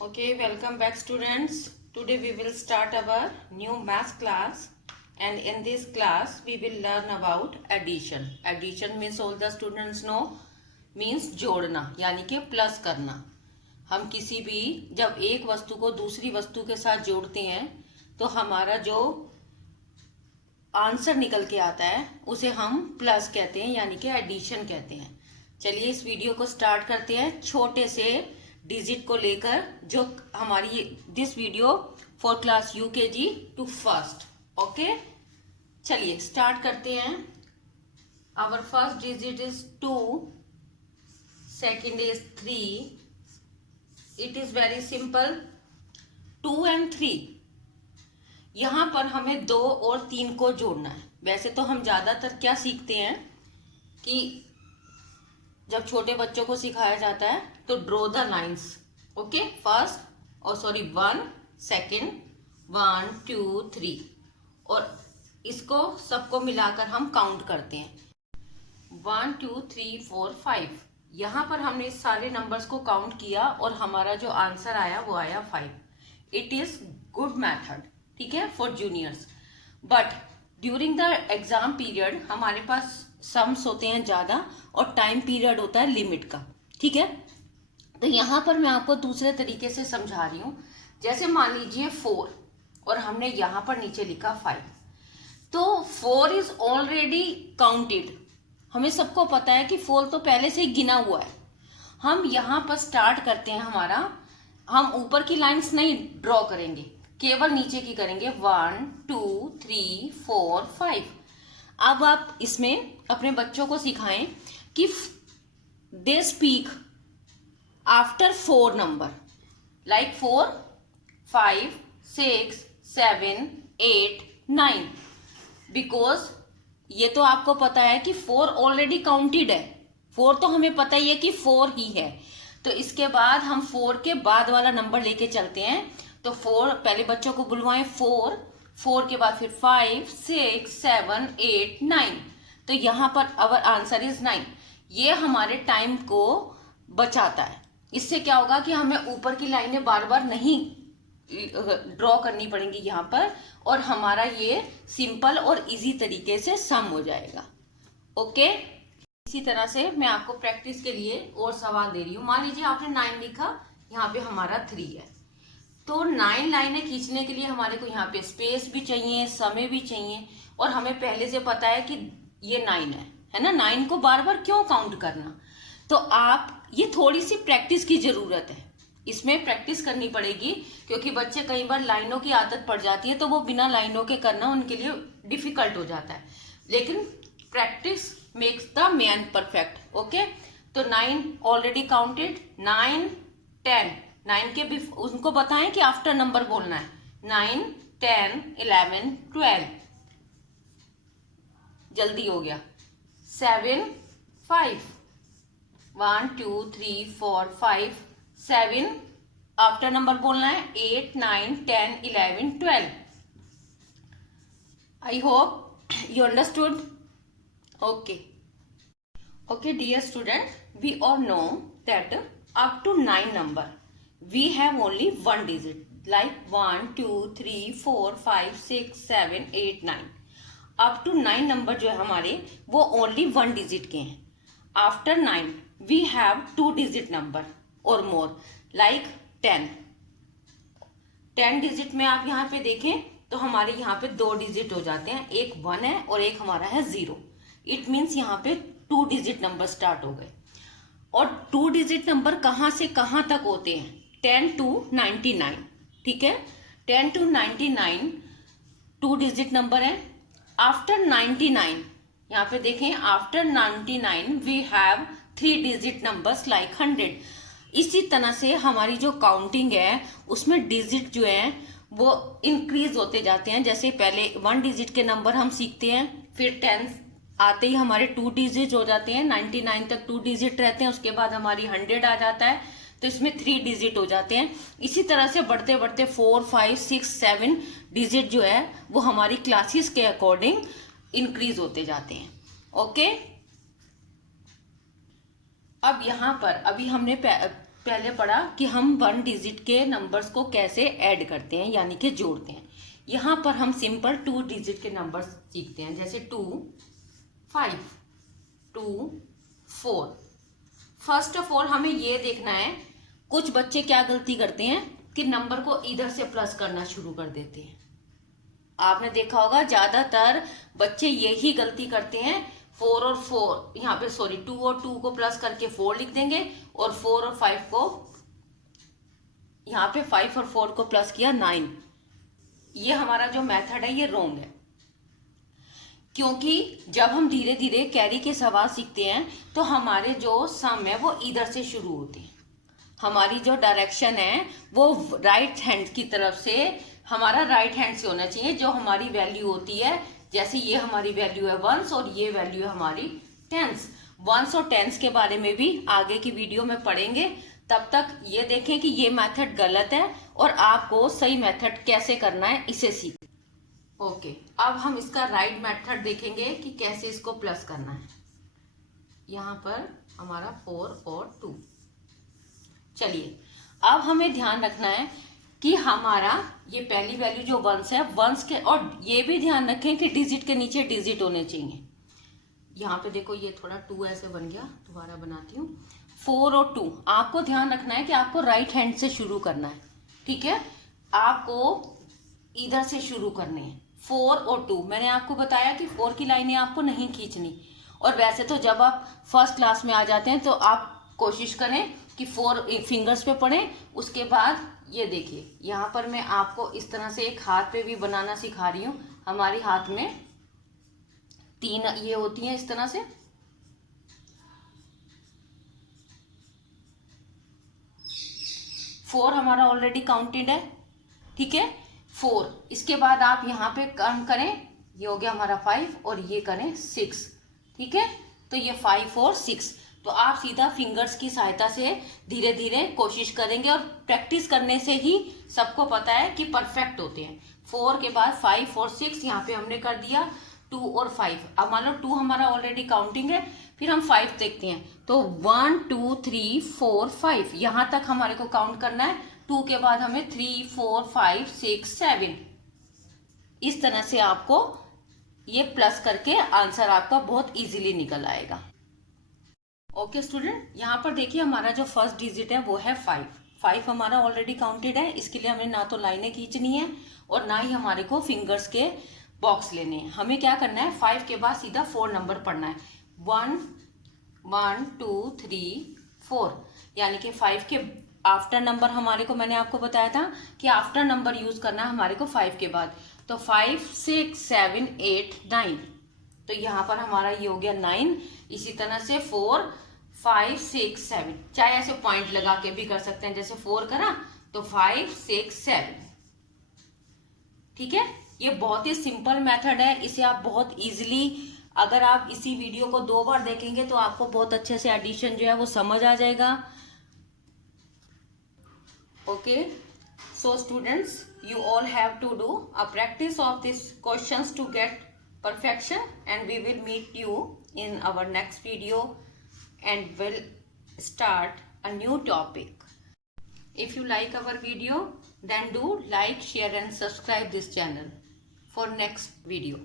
Okay, welcome back students. Today we will start our new math class, and in this class we will learn about addition. Addition means all the students know means जोड़ना यानी कि plus करना। हम किसी भी जब एक वस्तु को दूसरी वस्तु के साथ जोड़ते हैं तो हमारा जो आंसर निकल के आता है उसे हम प्लस कहते हैं यानी कि एडिशन कहते हैं। चलिए इस वीडियो को स्टार्ट करते हैं छोटे से डिजिट को लेकर, जो हमारी this video for class UKG to first. Okay, चलिए स्टार्ट करते हैं। Our first digit is 2, second is 3। It is very simple, 2 and 3। यहां पर हमें 2 और 3 को जोड़ना है। वैसे तो हम ज्यादातर क्या सीखते हैं कि जब छोटे बच्चों को सिखाया जाता है तो draw the lines. Okay, first और सॉरी 1 सेकेंड 1 2 3 और इसको सबको मिलाकर हम काउंट करते हैं 1 2 3 4 5। यहाँ पर हमने इस सारे नंबर्स को काउंट किया और हमारा जो आंसर आया वो आया 5। इट इज गुड मेथड, ठीक है, for juniors. But during the exam period हमारे पास सम्स होते हैं ज्यादा और टाइम पीरियड होता है लिमिट का, ठीक है। तो यहाँ पर मैं आपको दूसरे तरीके से समझा रही हूँ। जैसे मान लीजिए 4 और हमने यहाँ पर नीचे लिखा 5, तो 4 इज ऑलरेडी काउंटेड। हमें सबको पता है कि 4 तो पहले से ही गिना हुआ है। हम यहाँ पर स्टार्ट करते हैं हम ऊपर की लाइंस नहीं ड्रॉ करेंगे, केवल नीचे की करेंगे 1 2 3 4 5। अब आप इसमें अपने बच्चों को सिखाएं कि they speak after 4 number, like 4 5 6 7 8 9। Because ये तो आपको पता है कि 4 ऑलरेडी काउंटेड है। 4 तो हमें पता ही है कि 4 ही है। तो इसके बाद हम 4 के बाद वाला नंबर लेके चलते हैं। तो 4 पहले बच्चों को बुलवाएं 4 के बाद फिर 5 6 7 8 9। तो यहाँ पर आवर आंसर इज 9। ये हमारे टाइम को बचाता है। इससे क्या होगा कि हमें ऊपर की लाइनें बार बार नहीं ड्रॉ करनी पड़ेंगी यहाँ पर, और हमारा ये सिंपल और इजी तरीके से सम हो जाएगा। ओके, इसी तरह से मैं आपको प्रैक्टिस के लिए और सवाल दे रही हूँ। मान लीजिए आपने 9 लिखा, यहाँ पे हमारा 3 है। तो 9 लाइनें खींचने के लिए हमारे को यहाँ पे स्पेस भी चाहिए, समय भी चाहिए, और हमें पहले से पता है कि ये 9 है ना। 9 को बार बार क्यों काउंट करना। तो आप ये थोड़ी सी प्रैक्टिस की जरूरत है, इसमें प्रैक्टिस करनी पड़ेगी, क्योंकि बच्चे कई बार लाइनों की आदत पड़ जाती है तो वो बिना लाइनों के करना उनके लिए डिफिकल्ट हो जाता है। लेकिन practice makes the man perfect. Okay, तो 9 ऑलरेडी काउंटेड, 9 10। 9 के भी उनको बताएं कि आफ्टर नंबर बोलना है। 9 10 11 12। जल्दी हो गया। 7 5 1 2 3 4 5 7। आफ्टर नंबर बोलना है 8 9 10 11 12। I hope you understood. Okay dear student, we all know that up to 9 number we have only one digit, like 1 2 3 4 5 6 7 8 9। Up to 9 number जो है हमारे वो ओनली 1 डिजिट के हैं। After 9 we have 2 digit number और more, like 10। 10 digit में आप यहाँ पे देखें तो हमारे यहाँ पे 2 डिजिट हो जाते हैं, एक 1 है और एक हमारा है 0। इट मीन्स यहाँ पे 2 डिजिट नंबर स्टार्ट हो गए। और 2 डिजिट नंबर कहाँ से कहाँ तक होते हैं? 10 to 99, ठीक है। 10 to 99 2 डिजिट नंबर है। आफ्टर 99 यहाँ पे देखें, after 99 we have 3 digit numbers like 100। इसी तरह से हमारी जो काउंटिंग है उसमें डिजिट जो है वो इंक्रीज होते जाते हैं। जैसे पहले 1 डिजिट के नंबर हम सीखते हैं, फिर 10 आते ही हमारे 2 डिजिट हो जाते हैं, 99 तक 2 डिजिट रहते हैं, उसके बाद हमारी 100 आ जाता है, तो इसमें 3 डिजिट हो जाते हैं। इसी तरह से बढ़ते बढ़ते 4 5 6 7 डिजिट जो है वो हमारी क्लासेस के अकॉर्डिंग इंक्रीज होते जाते हैं। ओके, अब यहाँ पर अभी हमने पहले पढ़ा कि हम 1 डिजिट के नंबर्स को कैसे ऐड करते हैं यानी कि जोड़ते हैं। यहाँ पर हम सिंपल 2 डिजिट के नंबर्स सीखते हैं, जैसे 2, 5, 2, 4। फर्स्ट ऑफ ऑल हमें ये देखना है, कुछ बच्चे क्या गलती करते हैं कि नंबर को इधर से प्लस करना शुरू कर देते हैं। आपने देखा होगा ज्यादातर बच्चे यही गलती करते हैं। 4 और 4 यहाँ पे 2 और 2 को प्लस करके 4 लिख देंगे और 4 और 5 को यहाँ पे 5 और 4 को प्लस किया 9। ये हमारा जो मेथड है ये रॉन्ग है, क्योंकि जब हम धीरे धीरे कैरी के सवाल सीखते हैं तो हमारे जो सम है वो इधर से शुरू होते हैं। हमारी जो डायरेक्शन है वो राइट हैंड की तरफ से, हमारा राइट हैंड से होना चाहिए। जो हमारी वैल्यू होती है, जैसे ये हमारी वैल्यू है 1s और ये वैल्यू है हमारी 10s। 1s और 10s के बारे में भी आगे की वीडियो में पढ़ेंगे। तब तक ये देखें कि ये मेथड गलत है और आपको सही मेथड कैसे करना है इसे सीखें। ओके, अब हम इसका राइट मेथड देखेंगे कि कैसे इसको प्लस करना है। यहाँ पर हमारा 4 और 2। चलिए, अब हमें ध्यान रखना है कि हमारा ये पहली वैल्यू जो 1s है, 1s के, और ये भी ध्यान रखें कि डिजिट के नीचे डिजिट होने चाहिए। यहाँ पे देखो ये थोड़ा 2 ऐसे बन गया, दोबारा बनाती हूँ। 4 और 2 आपको ध्यान रखना है कि आपको राइट हैंड से शुरू करना है, ठीक है। आपको इधर से शुरू करने हैं 4 और 2। मैंने आपको बताया कि 4 की लाइनें आपको नहीं खींचनी। और वैसे तो जब आप फर्स्ट क्लास में आ जाते हैं तो आप कोशिश करें कि 4 फिंगर्स पे पढ़ें। उसके बाद ये देखिए, यहाँ पर मैं आपको इस तरह से एक हाथ पे भी बनाना सिखा रही हूँ। हमारे हाथ में 3 ये होती हैं इस तरह से। फोर हमारा ऑलरेडी काउंटेड है, ठीक है। 4, इसके बाद आप यहाँ पे कम करें, ये हो गया हमारा 5 और ये करें 6, ठीक है। तो ये 5 और 6, तो आप सीधा फिंगर्स की सहायता से धीरे धीरे कोशिश करेंगे और प्रैक्टिस करने से ही सबको पता है कि परफेक्ट होते हैं। 4 के बाद 5 और 6 यहाँ पे हमने कर दिया, 2 और 5। अब मान लो 2 हमारा ऑलरेडी काउंटिंग है, फिर हम 5 देखते हैं। तो 1 2 3 4 5 यहाँ तक हमारे को काउंट करना है। 2 के बाद हमें 3 4 5 6 7। इस तरह से आपको ये प्लस करके आंसर आपका बहुत इजीली निकल आएगा। ओके स्टूडेंट, यहाँ पर देखिए हमारा जो फर्स्ट डिजिट है वो है 5। 5 हमारा ऑलरेडी काउंटेड है। इसके लिए हमें ना तो लाइनें खींचनी है और ना ही हमारे को फिंगर्स के बॉक्स लेने हैं। हमें क्या करना है, 5 के बाद सीधा 4 नंबर पढ़ना है। 1 1 2 3 4, यानी कि 5 के आफ्टर नंबर हमारे को, मैंने आपको बताया था कि आफ्टर नंबर यूज करना है हमारे को 5 के बाद। तो 5 6 7 8 9, तो यहाँ पर हमारा ये हो गया 9। इसी तरह से 4 5 6 7, चाहे ऐसे पॉइंट लगा के भी कर सकते हैं, जैसे 4 करा तो 5 6 7, ठीक है। ये बहुत ही सिंपल मेथड है, इसे आप बहुत इजीली, अगर आप इसी वीडियो को 2 बार देखेंगे तो आपको बहुत अच्छे से एडिशन जो है वो समझ आ जाएगा। Okay, so students, you all have to do a practice of these questions to get perfection, and we will meet you in our next video and will start a new topic. If you like our video, then do like, share and subscribe this channel for next video.